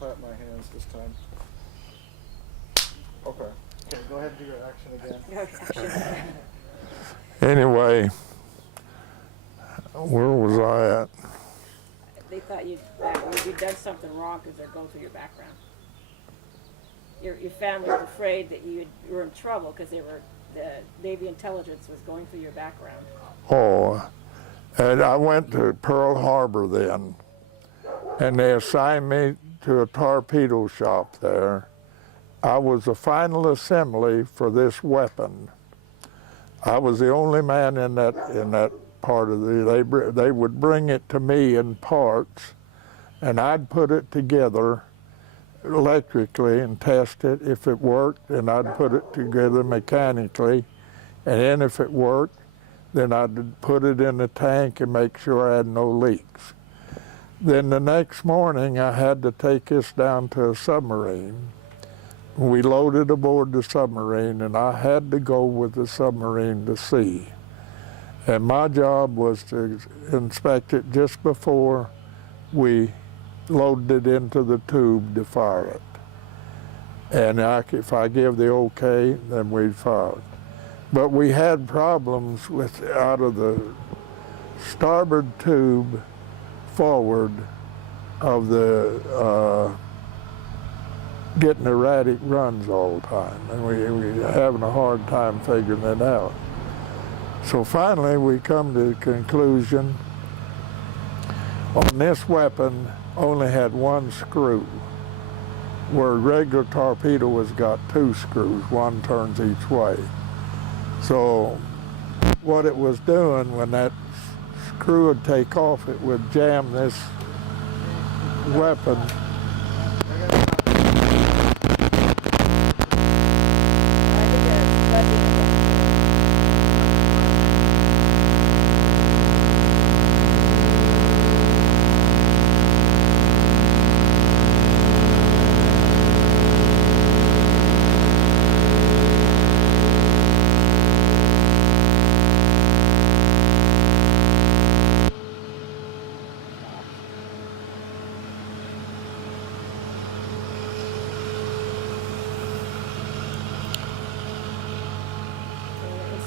clap my hands this time. Okay. Okay, go ahead and do your action again. Anyway, where was I at? They thought you'd done something wrong because they're going through your background. Your family was afraid that you were in trouble because the Navy intelligence was going through your background. Oh, and I went to Pearl Harbor then, and they assigned me to a torpedo shop there. I was the final assembly for this weapon. I was the only man in that part of they would bring it to me in parts, and I'd put it together electrically and test it. If it worked, then I'd put it together mechanically, and then if it worked, then I'd put it in the tank and make sure I had no leaks. Then the next morning I had to take this down to a submarine. We loaded aboard the submarine, and I had to go with the submarine to sea. And my job was to inspect it just before we loaded it into the tube to fire it. And if I give the okay, then we'd fire it. But we had problems with out of the starboard tube forward of the getting erratic runs all the time, and we were having a hard time figuring it out. So finally we come to the conclusion on this weapon only had one screw, where a regular torpedo has got two screws, one turns each way. So what it was doing, when that screw would take off, it would jam this weapon.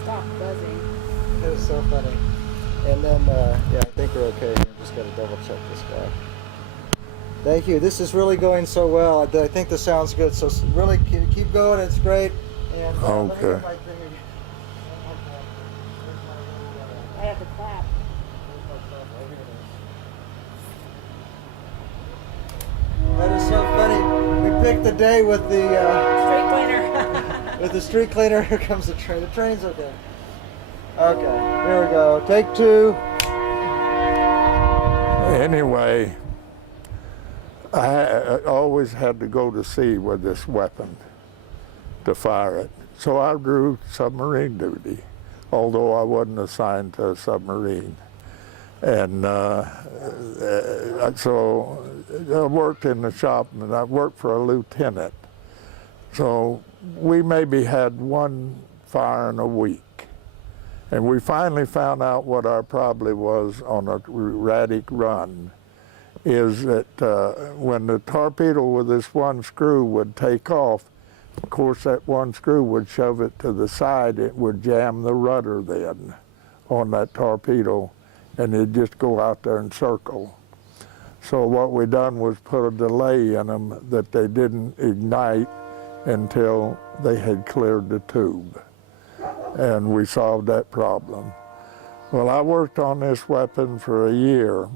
Stop buzzing. It was so funny. And then, yeah, I think we're okay. We just got to double check this guy. Thank you. This is really going so well. I think the sound's good. So really keep going. It's great. And Okay. I have to clap. That is so funny. We picked the day with the Street cleaner. with the street cleaner. Here comes the train. The train's okay. Okay, here we go. Take two. Anyway, I always had to go to sea with this weapon to fire it. So I drew submarine duty, although I wasn't assigned to a submarine. And so I worked in the shop, and I worked for a lieutenant. So we maybe had one fire in a week. And we finally found out what our problem was on a erratic run, is that when the torpedo with this one screw would take off, of course that one screw would shove it to the side. It would jam the rudder then on that torpedo, and it'd just go out there and circle. So what we done was put a delay in them that they didn't ignite until they had cleared the tube. And we solved that problem. Well, I worked on this weapon for a year,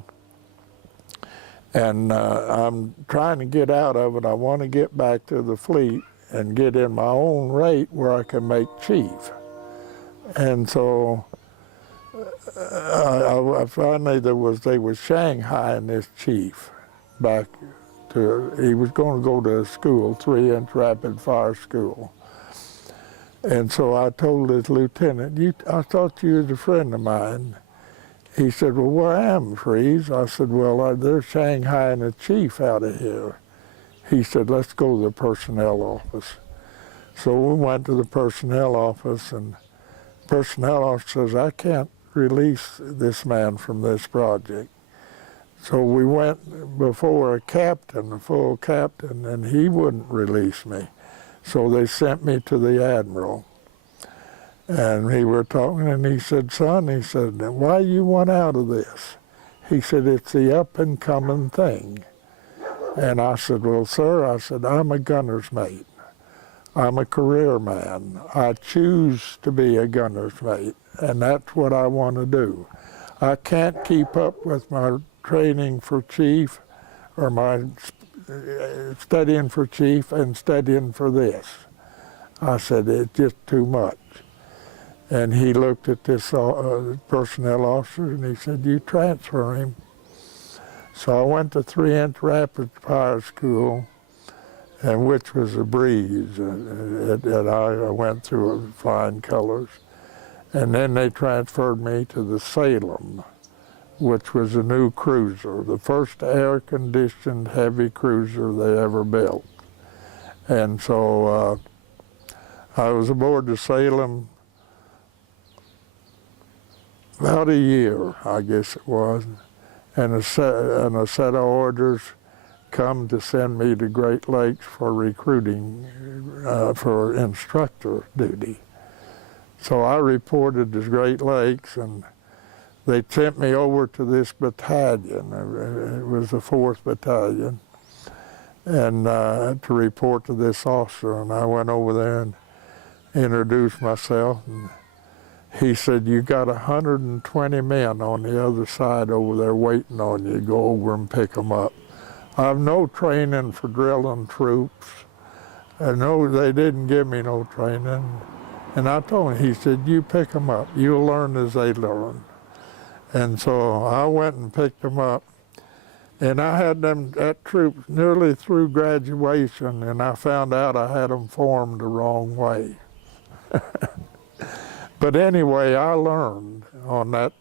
and I'm trying to get out of it. I want to get back to the fleet and get in my own rate where I can make chief. And so finally they was Shanghaiing this chief back to, he was going to go to a school, 3-inch rapid fire school. And so I told his lieutenant, I thought you was a friend of mine. He said, well, where am I, Fries? I said, well, they're Shanghaiing a chief out of here. He said, let's go to the personnel office. So we went to the personnel office, and the personnel officer says, I can't release this man from this project. So we went before a captain, a full captain, and he wouldn't release me. So they sent me to the admiral. And we were talking, and he said, son, he said, why you want out of this? He said, it's the up-and-coming thing. And I said, well, sir, I said, I'm a gunner's mate. I'm a career man. I choose to be a gunner's mate, and that's what I want to do. I can't keep up with my training for chief or my studying for chief and studying for this. I said, it's just too much. And he looked at this personnel officer and he said, you transfer him. So I went to 3-inch rapid fire school, and which was a breeze. And I went through it flying colors. And then they transferred me to the Salem, which was a new cruiser, the first air-conditioned heavy cruiser they ever built. And so I was aboard the Salem about a year, I guess it was, and a set of orders come to send me to Great Lakes for recruiting for instructor duty. So I reported to Great Lakes, and they sent me over to this battalion. It was the 4th Battalion, and to report to this officer. And I went over there and introduced myself. And he said, you got 120 men on the other side over there waiting on you. Go over and pick them up. I have no training for drilling troops. No, they didn't give me no training. And I told him, he said, you pick them up. You'll learn as they learn. And so I went and picked them up. And I had them, that troop, nearly through graduation, and I found out I had them formed the wrong way. But anyway, I learned on that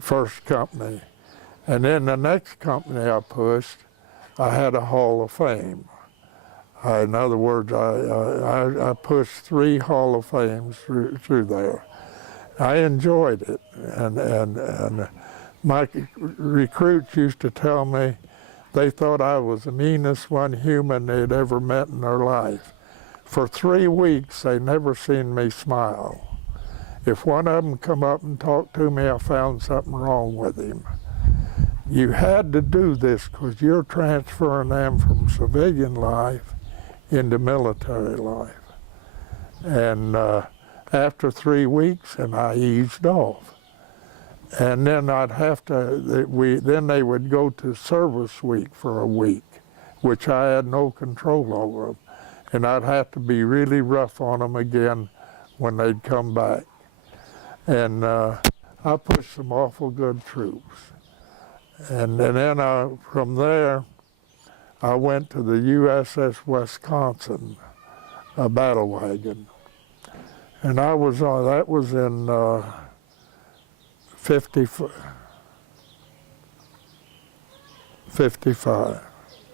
first company. And then the next company I pushed, I had a Hall of Fame. In other words, I pushed 3 Hall of Fames through there. I enjoyed it, and my recruits used to tell me they thought I was the meanest one human they'd ever met in their life. For 3 weeks, they never seen me smile. If one of them come up and talked to me, I found something wrong with him. You had to do this because you're transferring them from civilian life into military life. And after 3 weeks, and I eased off. And then I'd have to, then they would go to service week for a week, which I had no control over them. And I'd have to be really rough on them again when they'd come back. And I pushed some awful good troops. And then from there, I went to the USS Wisconsin, a battle wagon. And I was on, that was in 55,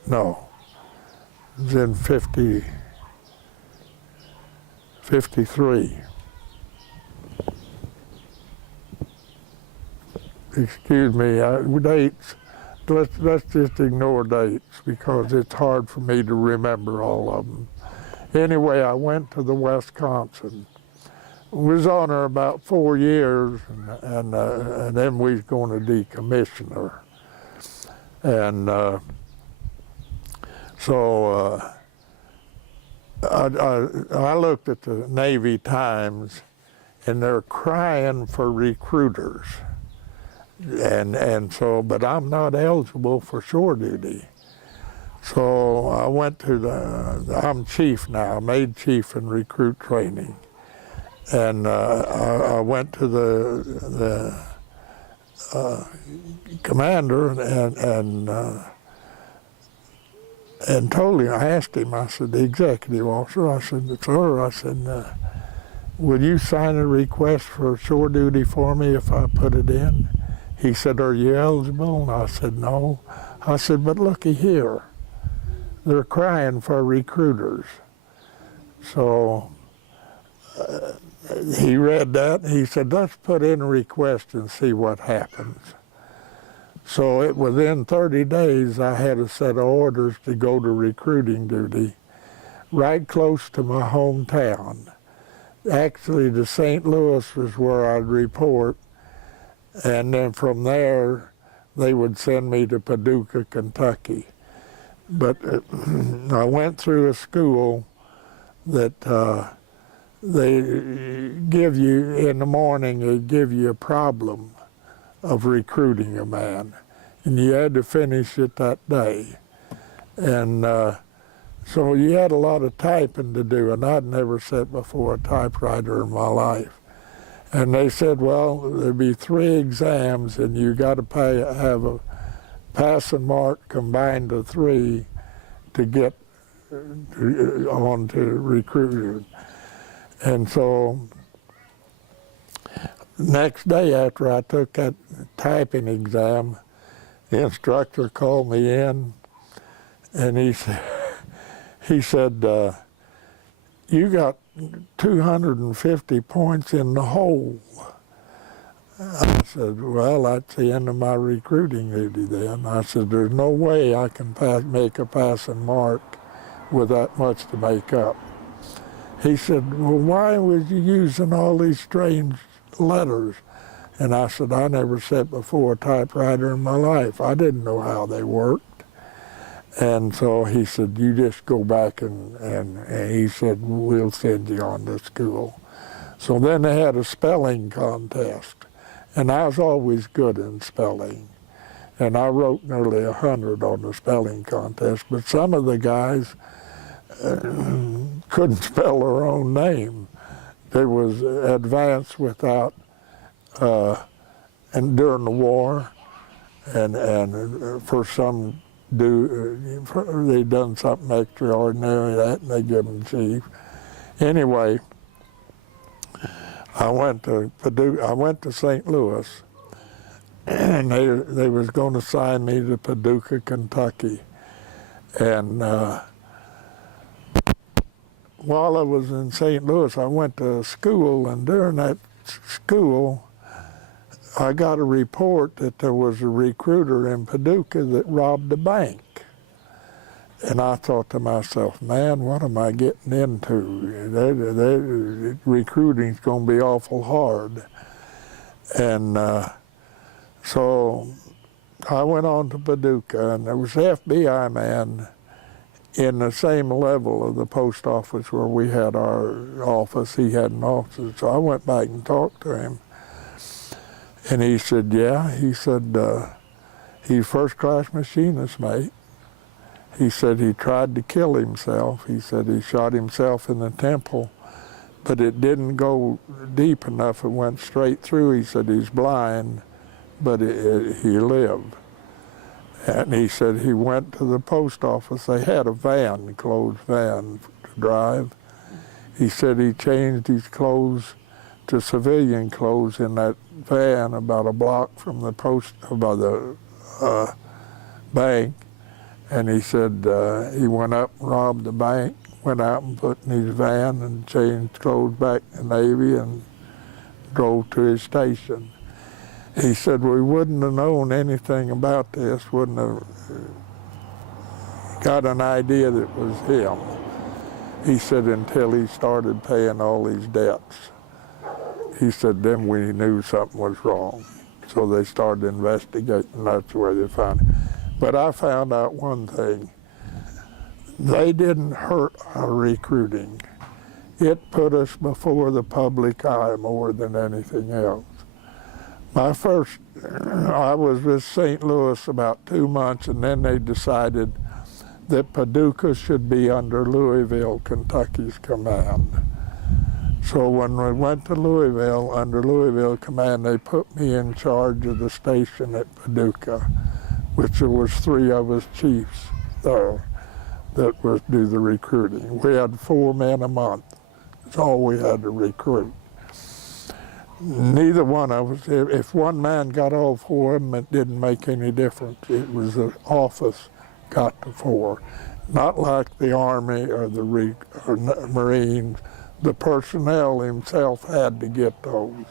no, it was in 53. Excuse me, dates, let's just ignore dates because it's hard for me to remember all of them. Anyway, I went to the Wisconsin. Was on her about 4 years, and then we was going to decommission her. And so I looked at the Navy Times, and they're crying for recruiters. And so, but I'm not eligible for shore duty. So I went to I'm chief now, made chief in recruit training. And I went to the commander and told him, I asked him, I said, the executive officer, I said, sir, I said, will you sign a request for shore duty for me if I put it in? He said, are you eligible? And I said, no. I said, but looky here, they're crying for recruiters. So he read that, and he said, let's put in a request and see what happens. So within 30 days, I had a set of orders to go to recruiting duty right close to my hometown. Actually, the St. Louis was where I'd report, and then from there, they would send me to Paducah, Kentucky. But I went through a school that they give you, in the morning, they give you a problem of recruiting a man, and you had to finish it that day. And so you had a lot of typing to do, and I'd never sat before a typewriter in my life. And they said, well, there'd be 3 exams, and you got to have a passing mark combined to 3 to get on to recruiting. And so next day after I took that typing exam, the instructor called me in, and he said, you got 250 points in the hole. I said, well, that's the end of my recruiting duty then. I said, there's no way I can make a passing mark with that much to make up. He said, well, why was you using all these strange letters? And I said, I never sat before a typewriter in my life. I didn't know how they worked. And so he said, you just go back and he said, we'll send you on to school. So then they had a spelling contest. And I was always good in spelling. And I wrote nearly 100 on the spelling contest. But some of the guys couldn't spell their own name. It was advanced without, and during the war, and for some they done something extraordinary that, and they give them chief. Anyway, I went to Paducah, I went to St. Louis, and they was going to sign me to Paducah, Kentucky. And while I was in St. Louis, I went to school, and during that school, I got a report that there was a recruiter in Paducah that robbed a bank. And I thought to myself, man, what am I getting into? Recruiting's going to be awful hard. And so I went on to Paducah, and there was an FBI man in the same level of the post office where we had our office. He had an office. So I went back and talked to him. And he said, yeah, he said, he's first-class machinist, mate. He said he tried to kill himself. He said he shot himself in the temple, but it didn't go deep enough. It went straight through. He said he's blind, but he lived. And he said he went to the post office. They had a van, closed van to drive. He said he changed his clothes to civilian clothes in that van about a block from the by the bank. And he said he went up and robbed the bank, went out and put in his van and changed clothes back to the Navy and drove to his station. He said we wouldn't have known anything about this, wouldn't have got an idea that it was him. He said until he started paying all these debts. He said then we knew something was wrong. So they started investigating, that's where they found it. But I found out one thing. They didn't hurt our recruiting. It put us before the public eye more than anything else. I was with St. Louis about 2 months, and then they decided that Paducah should be under Louisville, Kentucky's command. So when we went to Louisville, under Louisville command, they put me in charge of the station at Paducah, which there was 3 of us chiefs there that was do the recruiting. We had 4 men a month. That's all we had to recruit. Neither one of us, if one man got all 4 of them, it didn't make any difference. It was the office got to 4. Not like the Army or the Marines. The personnel himself had to get those.